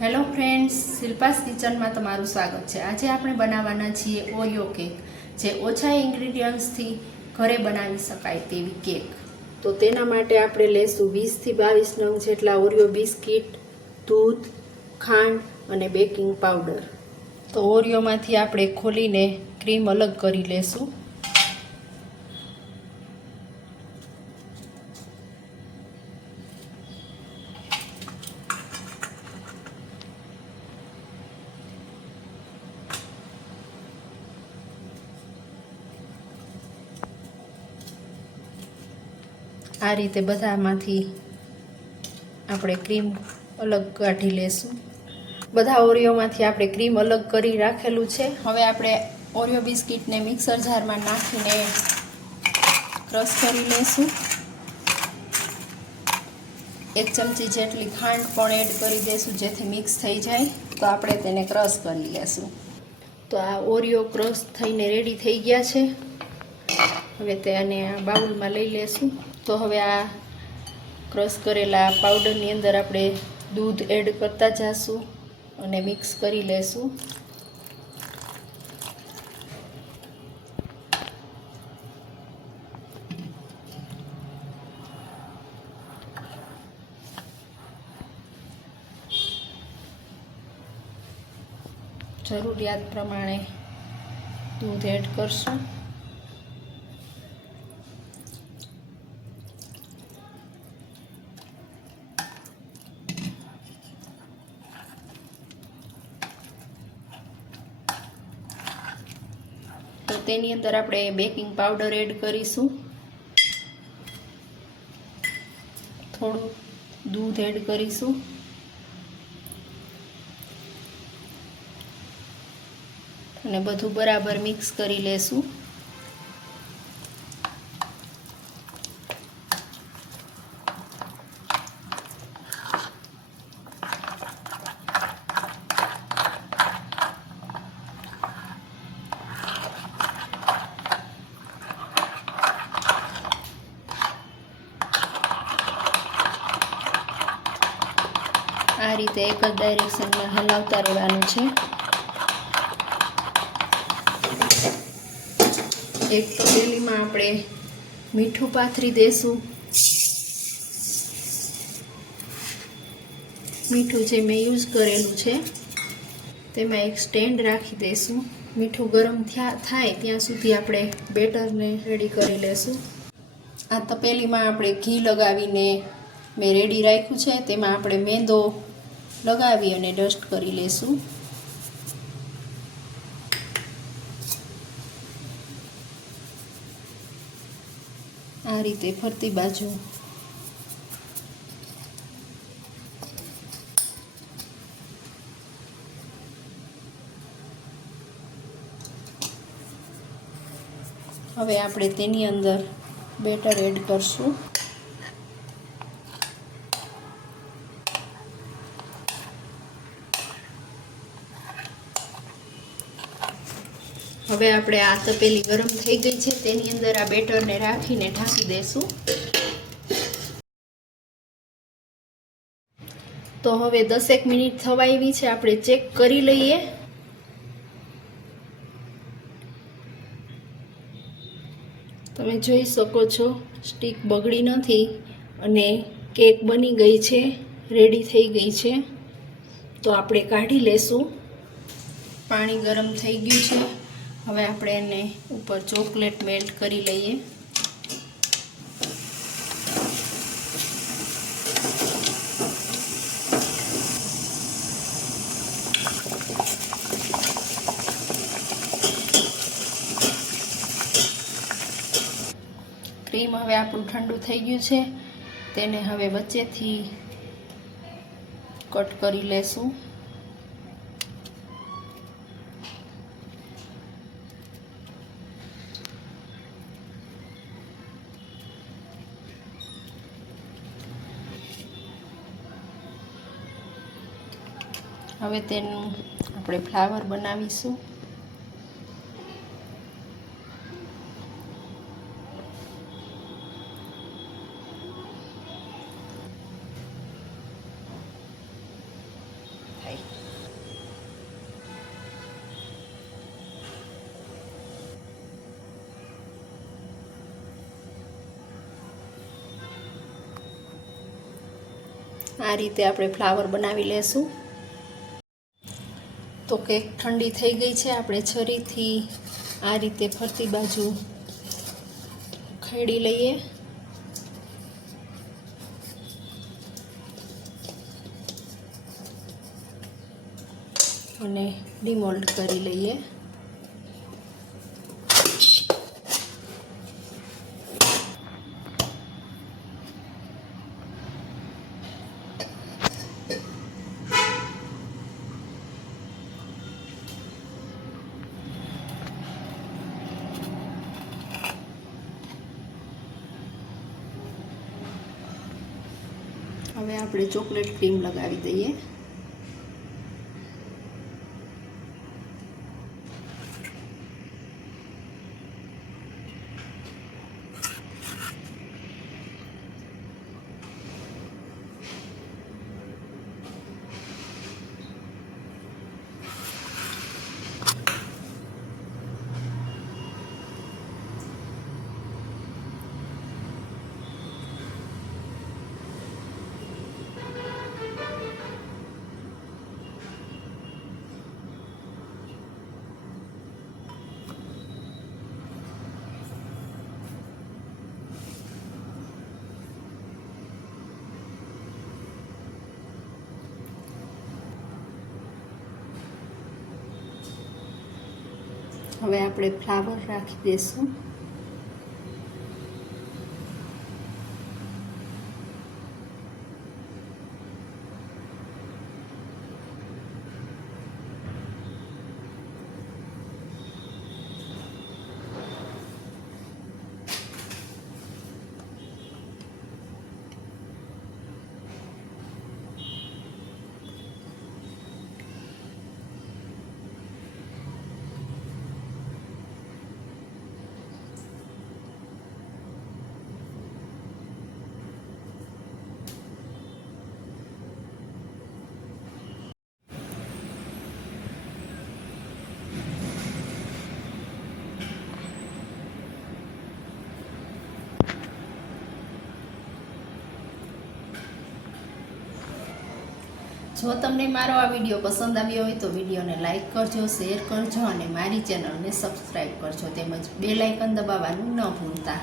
Hello friends, શિલ્પાસ કિચનમાં તમારું સ્વાગત છે। આજે આપણે બનાવવાના છીએ ઓરિયો કેક, જે ઓછા ઇન્ગ્રીડિયન્ટ્સથી ઘરે બનાવી શકાય તેવી કેક। તો તેના માટે આપણે લેશું 20 થી 22 નંગ જેટલા ઓરિયો બિસ્કિટ, દૂધ, ખાંડ અને બેકિંગ પાવડર। તો ઓરિયોમાંથી આપણે ખોલીને ક્રીમ અલગ કરી લેશું। આ રીતે બધામાંથી આપણે ક્રીમ અલગ કાઢી લેશું। બધા ઓરિયોમાંથી આપણે ક્રીમ અલગ કરી રાખેલું છે। હવે આપણે ઓરિયો બિસ્કિટને મિક્સર જારમાં નાખીને ક્રશ કરી લેશું। 1 ચમચી જેટલી ખાંડ પણ એડ કરી દેશું જેથી મિક્સ થઈ જાય। તો આપણે તેને ક્રશ કરી લેશું। તો આ ઓરિયો ક્રશ થઈને રેડી થઈ ગયા છે। હવે તેને આ બાઉલમાં લઈ લેશું। તો હવે આ ક્રશ કરેલા પાવડરની અંદર આપણે દૂધ એડ કરતા જઈશું અને મિક્સ કરી લેશું। જરૂરિયાત પ્રમાણે દૂધ એડ કરશું। તો તેની અંદર આપણે બેકિંગ પાવડર એડ કરીશું। થોડું દૂધ એડ કરીશું અને બધું બરાબર મિક્સ કરી લેશું। આ રીતે એક જ ડાયરેક્શનમાં હલાવતા રહેવાનું છે। એક તપેલીમાં આપણે મીઠું પાથરી દેશું। મીઠું જે મેં યુઝ કરેલું છે તેમાં એક સ્ટેન્ડ રાખી દઈશું। મીઠું ગરમ થાય ત્યાં સુધી આપણે બેટરને રેડી કરી લેશું। આ તપેલીમાં આપણે ઘી લગાવીને મેં રેડી રાખ્યું છે। તેમાં આપણે મેંદો લગાવી અને ડસ્ટ કરી લેશું। આ રીતે ફરતી બાજુ હવે આપણે તેની અંદર બેટર એડ કરશું। હવે આપણે આ તપેલી ગરમ થઈ ગઈ છે તેની અંદર આ બેટરને રાખીને ઢાંકી દેશું। તો હવે 10 મિનિટ થવા આવી છે, આપણે ચેક કરી લઈએ। તમે જોઈ શકો છો સ્ટીક બગડી નથી અને કેક બની ગઈ છે, રેડી થઈ ગઈ છે। તો આપણે કાઢી લેશું। પાણી ગરમ થઈ ગયું છે। હવે આપણે એને ઉપર ચોકલેટ મેલ્ટ કરી લઈએ। ક્રીમ હવે આપણું ઠંડુ થઈ ગયું છે, તેને હવે વચ્ચેથી કટ કરી લેશું। હવે તેનું આપણે ફ્લાવર બનાવીશું। થાય. આ રીતે આપણે ફ્લાવર બનાવી લેશું. તો કેક ઠંડી થઈ ગઈ છે. આપણે છરીથી આ રીતે ફરતી બાજુ ખેડી લઈએ અને ડિમોલ્ડ કરી લઈએ. હવે આપણે ચોકલેટ ક્રીમ લગાવી દઈએ. હવે આપણે ફ્લાવર રાખી દઈશું. જો તમને મારો આ વિડીયો પસંદ આવ્યો હોય તો વિડીયોને લાઇક કરજો, શેર કરજો અને મારી ચેનલને સબસ્ક્રાઈબ કરજો તેમજ બેલ આઇકન દબાવવાનું ન ભૂલતા.